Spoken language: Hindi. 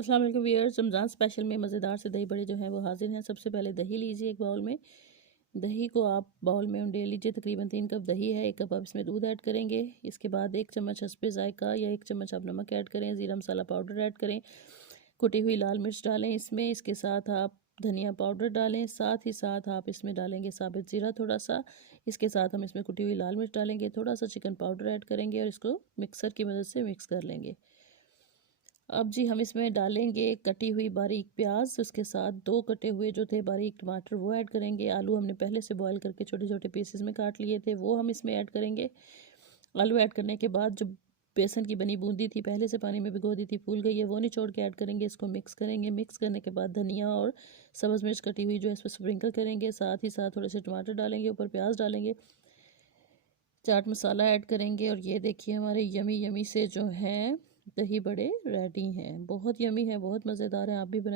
अस्सलाम वालेकुम व्यूअर्स, रमज़ान स्पेशल में मज़ेदार से दही बड़े जो हैं वो हाजिर हैं। सबसे पहले दही लीजिए एक बाउल में। दही को आप बाउल में उंडेल लीजिए। तकरीबन 3 कप दही है। 1 कप आप इसमें दूध ऐड करेंगे। इसके बाद 1 चम्मच हस्बे ज़ायका या 1 चम्मच आप नमक ऐड करें। ज़ीरा मसाला पाउडर ऐड करें। कुटी हुई लाल मिर्च डालें इसमें। इसके साथ आप धनिया पाउडर डालें। साथ ही साथ आप इसमें डालेंगे साबित ज़ीरा थोड़ा सा। इसके साथ हम इसमें कुटी हुई लाल मिर्च डालेंगे। थोड़ा सा चिकन पाउडर ऐड करेंगे और इसको मिक्सर की मदद से मिक्स कर लेंगे। अब जी हम इसमें डालेंगे कटी हुई बारीक प्याज, उसके साथ 2 कटे हुए जो थे बारीक टमाटर वो ऐड करेंगे। आलू हमने पहले से बॉईल करके छोटे छोटे पीसेस में काट लिए थे, वो हम इसमें ऐड करेंगे। आलू ऐड करने के बाद जो बेसन की बनी बूंदी थी पहले से पानी में भिगो दी थी, फूल गई है, वो निचोड़ के ऐड करेंगे। इसको मिक्स करेंगे। मिक्स करने के बाद धनिया और सब्ज़ मिर्च कटी हुई जो है इस पर स्प्रिंकल करेंगे। साथ ही साथ थोड़े से टमाटर डालेंगे, ऊपर प्याज डालेंगे, चाट मसाला ऐड करेंगे। और ये देखिए हमारे यमी यमी से जो हैं दही बड़े रेडी हैं। बहुत यमी है, बहुत मज़ेदार है। आप भी बनाइए।